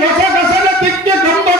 ಗಸಗಸನ ತಿಕ್ಕೆ ಗಂಧ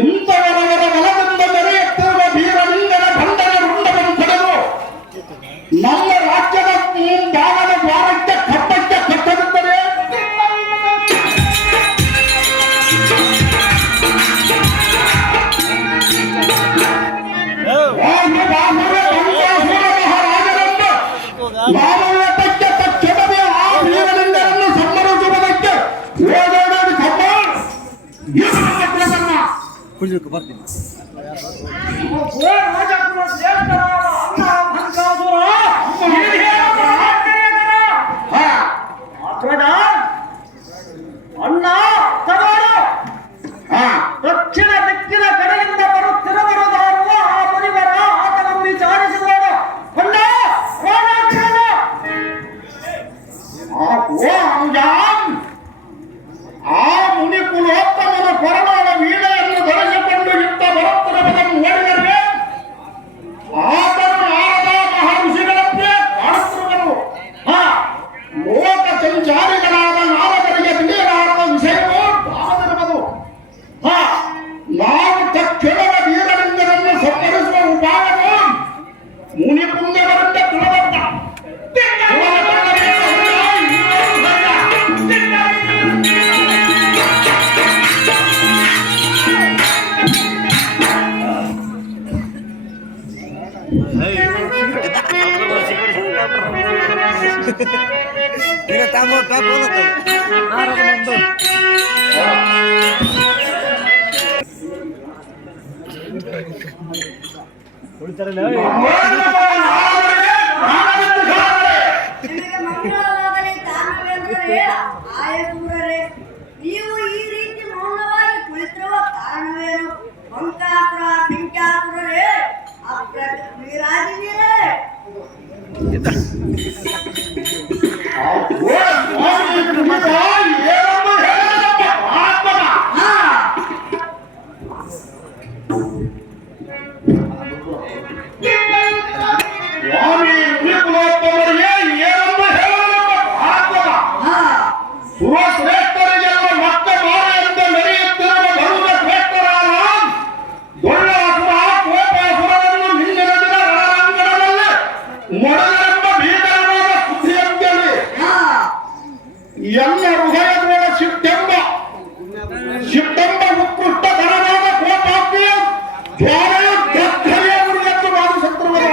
ಇಂಥವರವರ ಬಲದಿಂದ ಮೆರೆಯುತ್ತಿರುವ ವೀರಲಿಂಗನ ಬಂಧನ ರುಂಡವನ್ನು ಪಡೆದು ನಮ್ಮ ರಾಜ್ಯದ ಭಾಗದ ದ್ವಾರಕ್ಕೆ ಕಪ್ಪಕ್ಕೆ ಕಟ್ಟರುತ್ತದೆ. ಮಾನವೀಯತೆಗೆ ತಕ್ಷಣವೇ ಆ ವೀರಲಿಂಗನನ್ನು ಸನ್ಮಾನಿಸುವುದಕ್ಕೆ ಓಡಾಡೋದು ಕಮ್ಮ ಕುಳಿತು ಬರ್ತೀನಿ. ಅಣ್ಣ ದಕ್ಷಿಣ ದಿಕ್ಕಿನ ಕಡೆಯಿಂದ ಬರುತ್ತಿರುವವರಾರುವ ಆ ಮುನಿವರ ಆತನನ್ನು ವಿಚಾರಿಸಿದವರು ಅಣ್ಣ ಆ ಮುನಿ ಕುಲೋತ್ತಮನ ಪರಮಾಣ ವೀಣೆಯನ್ನು ಧರಿಸಿಕೊಂಡು ಯುದ್ಧ ಬರುತ್ತಿರುವುದನ್ನು ನೋಡಿದರೆ ಆತನು ನಾರದ ಮಹರ್ಷಿಗಳಂತೆ ಕಾಣುತ್ತಿರುವನು. ಲೋಕ ಸಂಚಾರಿಗಳಾದ ನಾರದರಿಗೆ ತಿಳಿಯಲಾರದ ವಿಷಯವೂ ಕಾಣದಿರುವುದು. ನಾವು ತಕ್ಷಣದ ವೀರಲಿಂಗನನ್ನು ಸತ್ಕರಿಸುವ ಉಪಾಯವು ಮುನಿ ಪುಣ್ಯವರಿಂದ ತಿಳಿದಂತ ನೀವು ಈ ರೀತಿ ಮೌನವಾಗಿ ಕುಳಿತಿರುವ ಕಾರಣವೇನು? ಮಂಕಾಸುರ ಪಿಂಕಾಸುರರೇ, ವೀರಾಜಿವೀರರೇ, ಸುರಶ್ರೇಷ್ಠರಿಗೆಲ್ಲ ಮತ್ತೆ ಮಾರೆಯಿಂದ ಮೆರೆಯುತ್ತಿರುವ ಧರ್ಮ ಶ್ರೇಷ್ಠರಾದ ದೊಳ್ಳಾಸುರ ಕೋಪಾಸುರರನ್ನು ಹಿಂದಿನ ದಿನ ರಣರಂಗಣದಲ್ಲಿ ಮೊದಲೆಂಬ ಭೀಕರವಾದ ಸುದ್ದಿಯಂತೆಯಲ್ಲಿ ಎಲ್ಲ ಹೃದಯದೊಳ ಶಿಟ್ಟೆಂಬ ಉತ್ಕೃಷ್ಟ ಧನವಾದ ಕೋಪಾಗ್ನಿಯ ಜ್ವಾಲೆಯು ದಗ್ಧೆಯ ಗುರಿಯೆಂದು ವಾದಿಸುತ್ತಿರುವುದು.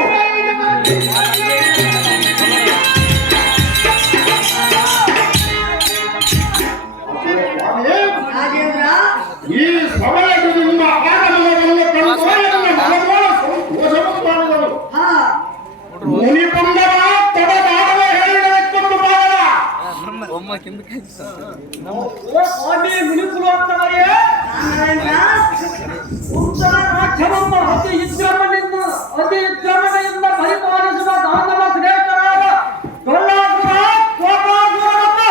ಈ ಸಮಯದಿಂದ ಆಗಮನವನ್ನು ಕಂಡು ಸಂತೋಷವನ್ನು ಮಾಡಿದರು. ಮುನಿ ಪುಂಗವ ತಡದಾಡದೆ ಹೇಳಿದಕ್ಕೊಂದು ಬಾಳ ಮುನಿಕುಲೋತ್ತಮರೇ, ಉತ್ತರ ರಾಜ್ಯವನ್ನು ಅತಿ ವಿಜೃಂಭಣೆಯಿಂದ ಪರಿಪಾಲಿಸುವ ದಾನವ ಶ್ರೇಷ್ಠರಾದ ದೊಳ್ಳಾಸುರ ಕೋಪಾಸುರರನ್ನು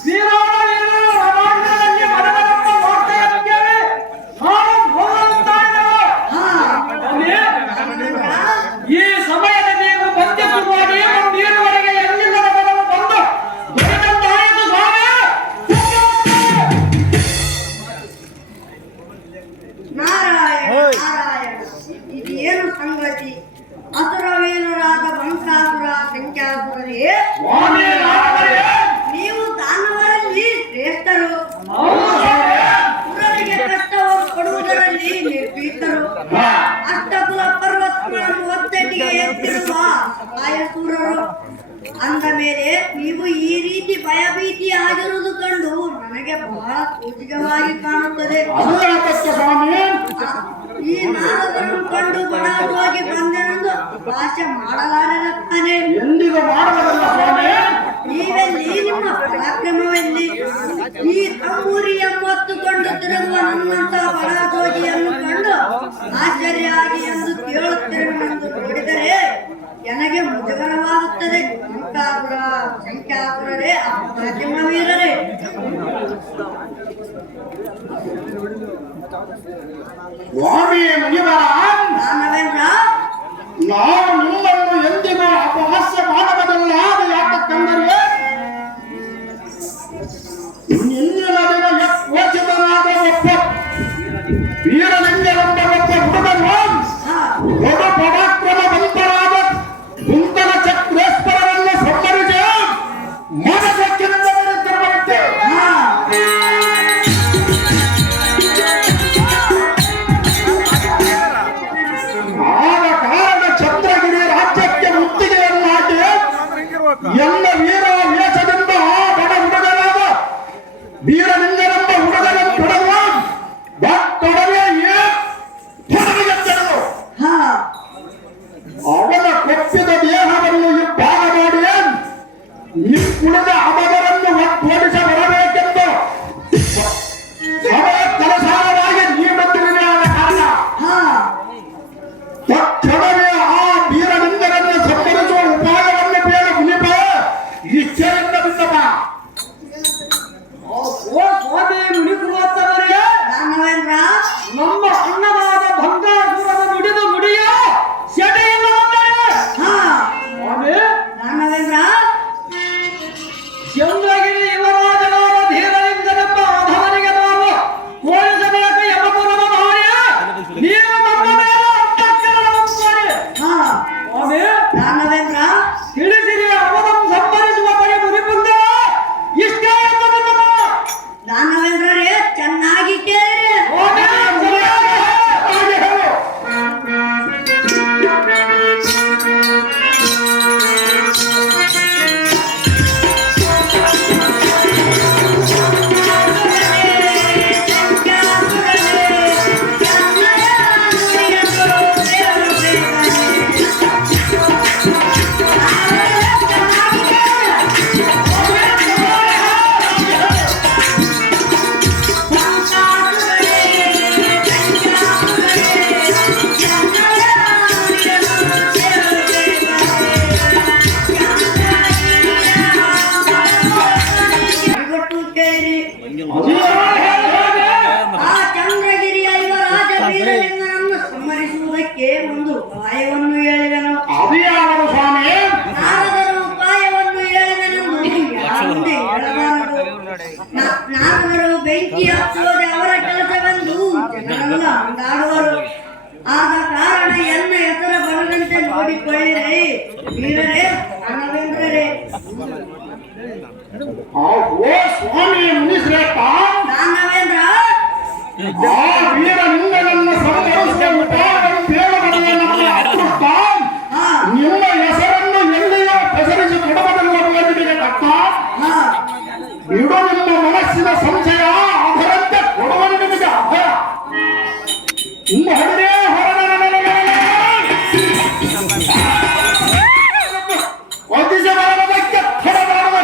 ಶ್ರೀರಾಮನನ್ನು ರಮಾಂಗಣದಲ್ಲಿ ಮರಣವನ್ನು ಮಾಡ್ತಾ ಇದ್ದೇವೆ. ಈ ಸಮಯದಲ್ಲಿ ನೀವು ಬಂದಿರುವಾಗಿ ನೀರುವರೆಗೆ ಎಲ್ಲಿಂದ ಬಂದು ದೊರೆತಂತಾಯಿತು ಸ್ವಾಮಿ. ನಾರಾಯಣ ನಾರಾಯಣ, ಇದು ಏನು ಸಂಗತಿ? ಅಸುರವೀರರಾದ ಮಂಕಾಸುರ ಸಂಖ್ಯಾಸುರರೇ, ನೀವು ದಾನವರಲ್ಲಿ ಶ್ರೇಷ್ಠರು, ಸುರರಿಗೆ ಕಷ್ಟವನ್ನು ಕೊಡುವುದರಲ್ಲಿ ನಿರ್ಭೀತರು. ಅಷ್ಟಕುಲ ಪರ್ವತಗಳನ್ನು ಒತ್ತಟಿಗೆ ಎತ್ತಿರುವ ಆಯಸೂರರು. ಅಂದ ಮೇಲೆ ನೀವು ಈ ರೀತಿ ಭಯಭೀತಿ ಆಗಿರುವುದು ಕಂಡು ನನಗೆ ಬಹಳ ಸೂಚಕವಾಗಿ ಕಾಣುತ್ತದೆ. ಈ ನಾರದನ್ನು ಕಂಡು ಬಡವಾಗಿ ಬಂದೆನೆಂದು ಭಾಷೆ ಮಾಡಲಾರತಾನೆ. ಎಂದಿಗೂ ಮಾಡಬಲ್ಲ ಸ್ವಾಮಿ. ನೀವೆಲ್ಲಿ, ನಿಮ್ಮ ಪರಾಕ್ರಮವೆಲ್ಲಿ? ಈ ತಮ್ಮೂರಿ ಎಂಬತ್ತುಕೊಂಡು ತಿರುಗುವ ನನ್ನಂತ ಬಡಜೋಗಿಯನ್ನು ಕಂಡು ಆಶ್ಚರ್ಯಾಗಿ ಎಂದು ಕೇಳುತ್ತಿರುವೆನೆಂದು ನೋಡಿದರೆ ನನಗೆ ಮುಜುಗರವಾಗುತ್ತದೆ. ಸಂಖ್ಯಾಸುರರೇ, ಅಪ್ರತಿಮವೀರರೇ, ಸ್ವಾಮಿ ಮುನಿವರ, ನಾನವೇಂದ್ರ ನಾವು ನಿಮ್ಮನ್ನು ಎಂದಿಗೂ ಅಪಹಾಸ್ಯ ಮಾಡಬದಲ್ಲ. ಯಾಕಂದರೆ ಇಂದಿನ ದಿನ ಯತ್ವಚಿತನಾದ ಒಬ್ಬ ವೀರನ ಆ ಚಂದ್ರಗಿರಿಯ ಯುವರಾಜ ವೀರಲಿಂಗನನ್ನು ಸಂಹರಿಸುವುದಕ್ಕೆ ಒಂದು ಉಪಾಯವನ್ನು ಹೇಳಿದನು. ಅದು ಯಾರು ಸ್ವಾಮಿ? ನಾರದರು ಉಪಾಯವನ್ನು ಹೇಳಿದನೆಂದು ಯಾರಂತೆ ಹೇಳಬಾರದು. ನಾರದರು ಬೆಂಕಿ ಹಚ್ಚುವುದೇ ಅವರ ಕೆಲಸವೆಂದು ಜನರೆಲ್ಲ ಅಂದಾಡುವರು. ಆದ ಕಾರಣ ಎನ್ನ ಹೆಸರ ಬರದಂತೆ ನೋಡಿಕೊಳ್ಳಿರಿ ವೀರರೇ ದಾನವೇಂದ್ರರೇ. ಓ ಸ್ವಾಮಿ ಮುನಿಶ್ರೇಷ್ಠ, ದಾನವೇಂದ್ರ ಆ ವೀರಲಿಂಗನನ್ನು ಸಂಹರಿಸುವ ಉಪಾಯವನ್ನು ಹೇಳುವುದೇ ನಮ್ಮ ಅದೃಷ್ಟ. ಹಾ ನಿಮ್ಮ ಹೆಸರನ್ನು ಎಲ್ಲಿಯೋ ಹೆಸರಿಸಿ ಕೊಡುವುದನ್ನು ತಕ್ಕ ಹಾ ಇಡು ನಿಮ್ಮ ಮನಸ್ಸಿನ ಸಂಶಯ, ಅದರಂತೆ ಕೊಡುವನು ನಿಮಗೆ ಅಭಯ. ನಿಮ್ಮ ಹಡಿರೇ ಒದ್ದಿಸಿ ಬರುವುದಕ್ಕೆ ತಡ ಮಾಡುವ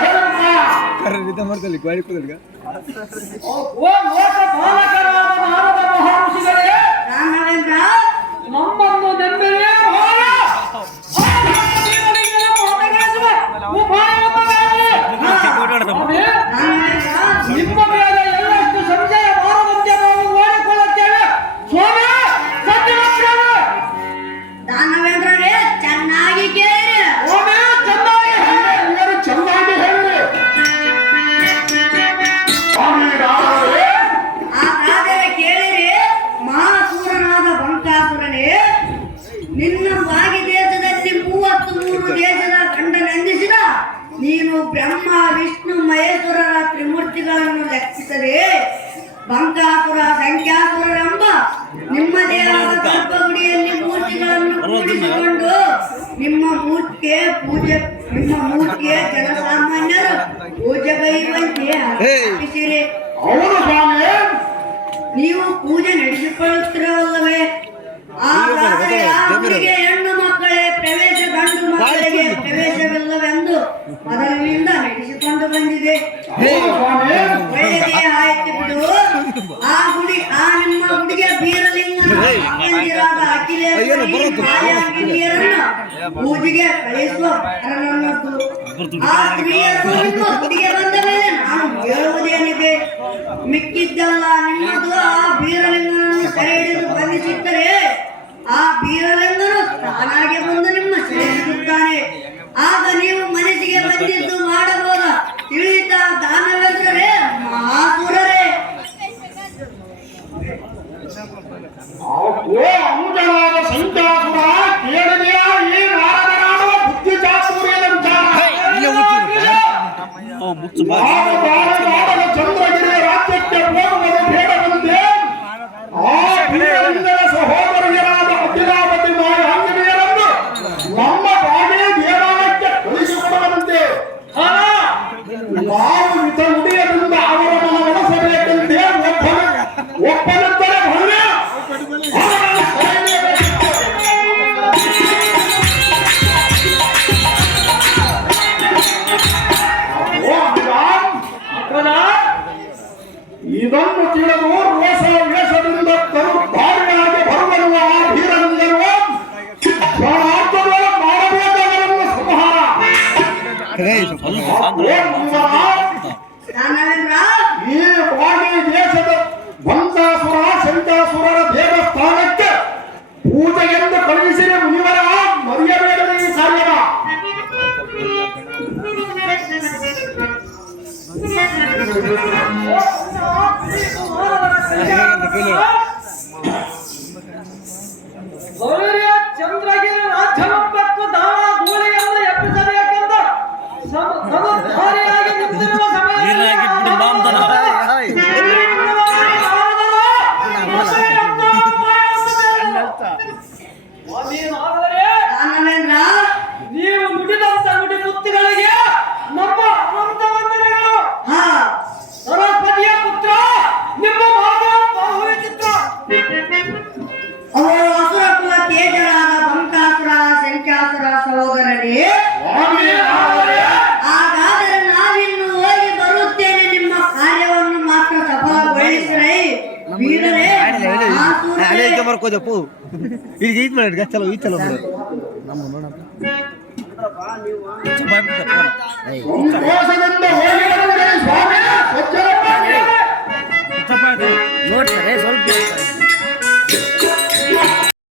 ಓ ಲೋಕ ಪಾಲಕರಾದ ನಾರದ ಮಹರ್ಷಿಗಳೇ, ದಾನವೇಂದ್ರ ನಮ್ಮನ್ನು ನೆಮ್ಮದಿಯ ಹೊರ ಉಪಾಯವನ್ನು ಸ್ವಾಮಿ, ನಿಮ್ಮ ಮೇಲೆ ಎಲ್ಲಷ್ಟು ಸಂಶಯ ಬಾರದಂತೆ ನಾವು ನೋಡಿಕೊಳ್ಳುತ್ತೇವೆ. ಸ್ವಾಮಿ ಸತ್ಯವಂತರೇ, ದಾನವೇಂದ್ರರೇ ಚೆನ್ನಾಗಿ ಕೇಳಿರಿ. ಸ್ವಾಮಿ ಚೆನ್ನಾಗಿ ಹೇಳಿ. ಎಲ್ಲರೂ ಚೆನ್ನಾಗಿ ಹೇಳಿ. ಸ್ವಾಮಿ ನಾರದರೇ, ಹಾಗಾದರೆ ಕೇಳಿರಿ. ಮಹಾಸೂರನಾದ ಬಂಕಾಸುರನೇ, ನಿನ್ನ ವಾಗಿ ದೇಶದಲ್ಲಿ 33 ದೇಶದ ಗಂಡನೆಂದಿಸಿದ ನೀನು ಬ್ರಹ್ಮ ವಿಷ್ಣು ಮಹೇಶ್ವರರ ತ್ರಿಮೂರ್ತಿಗಳನ್ನು ಲೆಕ್ಕಿಸದೆ ಬಂಕಾಸುರ ಸಂಖ್ಯಾಸುರರೆಂಬ ನಿಮ್ಮ ದೇಹದ ಗರ್ಭಗುಡಿಯಲ್ಲಿ ಮೂರ್ತಿಗಳನ್ನು ಕೂಡಿಸಿಕೊಂಡು ನಿಮ್ಮ ಮೂರ್ತಿಗೆ ಜನಸಾಮಾನ್ಯರು ಪೂಜೆ ಬೈಯುವಂತೆ ಹರಪಿಸಿರಿ. ಹೌದು ಸ್ವಾಮಿ. ನೀವು ಪೂಜೆ ನಡೆಸಿಕೊಳ್ಳುತ್ತಿರವಲ್ಲವೇ? ಹಾಗಾದರೆ ಆ ಗುಡಿಗೆ ಹೆಣ್ಣು ಮಕ್ಕಳೇ ಪ್ರವೇಶ, ಗಂಡು ಮಕ್ಕಳಿಗೆ ಪ್ರವೇಶವಿಲ್ಲವೆಂದು ಮೊದಲಿನಿಂದ ನಡೆಸಿಕೊಂಡು ಬಂದಿದೆ. ಹೌದು ಸ್ವಾಮಿ. ಒಳ್ಳೆಯದೇ ಆಯ್ತು ಬಿಡು. ಆ ನಿಮ್ಮ ಗುಡಿಗೆ ಬೀರಲಿಂಗನ ಅಕ್ಕಂದಿರಾದ ಅಖಿಲೇಶ್ವರಿ ಮಾಯಾಂಗಿನಿಯರನ್ನು ಪೂಜೆಗೆ ಕಳಿಸುವ ಕಾರಣವನ್ನದ್ದು. ಆ ಸ್ತ್ರೀಯರು ನಿಮ್ಮ ಗುಡಿಗೆ ಬಂದ ಮೇಲೆ ನಾನು ಹೇಳುವುದೇನಿದೆ? ಮಿಕ್ಕಿದ್ದಲ್ಲ ನಿಮ್ಮದು. ಆ ಬೀರಲಿಂಗನನ್ನು ಸೆರೆ ಹಿಡಿದು ಬಂಧಿಸಿದ್ದರೆ ಆ ಬೀರಲಿಂಗನು ತಾನಾಗೆ ಬಂದು ನಿಮ್ಮ ಸೆರೆ ಹಿಡಿಯುತ್ತಾನೆ. ಆಗ ನೀವು ಮನಸ್ಸಿಗೆ ಬಂದಿದ್ದು ಮಾಡಬಹುದ? ತಿಳಿದ ದಾನವೇಂದ್ರರೇ ಮಹಾಸುರರೇ. ಓ ಅಂಜನಾದ ಸಂಖ್ಯಾಸುರ, ಕೇಳಿದೆಯಾ ಈ ನಾರದನಾಡುವ ಬುದ್ಧಿ ಚಾತುರ್ಯದ ವಿಚಾರ? ನಾಡು ಚಂದ್ರಗಿರಿಯ ರಾಜ್ಯಕ್ಕೆ ಹೋಗುವುದು ಬೇಡವಂತೆ ಆ ವೀರಲಿಂಗನ ಸಹೋದರಿಯರಾದ ಅಖಿಲಾಪತಿ ಮಾಯಾಂಗಿನಿಯರನ್ನು ನಮ್ಮ ಬಾಗಿ ದೇವಾಲಯಕ್ಕೆ ಕಳಿಸಿಕೊಡುವಂತೆ ನಾವು ಮಿತ ಮುಡಿಯದಿಂದ ಅವರ ಮನವೊಲಿಸಬೇಕೆಂದೇ ಒಪ್ಪನಂತರ ಭವ್ಯ ಇದನ್ನು ತಿಳಿದು ರೋಷ ವೇಷದಿಂದ ತರುಧಾರಿಯಾಗಿ ಬರುವನು ಆ ವೀರಲಿಂಗನು ಕ್ಷಣಾರ್ಧದೊಳಗೆ ಮಾಡಬೇಕಾದವರನ್ನು ಸಂಹಾರ. ದಾನವೇಂದ್ರ ಈ ಬಾಗಿ ದೇಶದ ಬಂಕಾಸುರ ಶಂಕಾಸುರರ ದೇವಸ್ಥಾನಕ್ಕೆ ಪೂಜೆಗೆಂದು ಕಳುಹಿಸಿದ ಮುನಿವರ ಮರೆಯಬೇಡದ ಈ ಕಾರ್ಯ. ಗೌರಿಯ ಚಂದ್ರಗಿರಿ ರಾಜ್ಯವೆಂಬತ್ತು ದಾನ ಧೂಳಿಯನ್ನು ಎಬ್ಬಿಸಬೇಕೆಂದು ಸಮಧಾರಿಯಾಗಿ ನಿಂತಿರುವ ದಾನವೇಂದ್ರ ನೀವು ನುಡಿದಂತ ನುಡಿ ಮುತ್ತಿಗಳಿಗೆ ನಮ್ಮ ಅನಂತ ವಂದನೆಗಳು. ಹಾ ಸರಸ್ವತಿಯ ಪುತ್ರ ನಿಮ್ಮ ಬಾಹುವಿನ ಚಿತ್ರ. ಅವರು ಅಸುರ ಕುಲ ತೇಜರಾದ ಬಂಕಾಸುರ ಸಂಖ್ಯಾಸುರ ಸಹೋದರರೇ. ಹಾಗಾದರೆ ನಾವಿನ್ನು ಹೋಗಿ ಬರುತ್ತೇನೆ. ನಿಮ್ಮ ಕಾರ್ಯವನ್ನು ಮಾತ್ರ ಸಫಲಗೊಳಿಸಿರೈ ವೀರರೇ ಮಹಾಸೂರರೇ. ಬರ್ಕೋದಪ್ಪು ಈಗ ಈದ್ ಮಾಡಿ ಚಲೋ ಈ ಚಲೋ ನಮ್ಮ ನೋಡಪ್ಪ ಸಂತೋಷದಿಂದ ಹೋಗಿ ಬರುವುದೇ ಸ್ವಾಮಿ. ಸ್ವಚ್ಛರಪ್ಪ.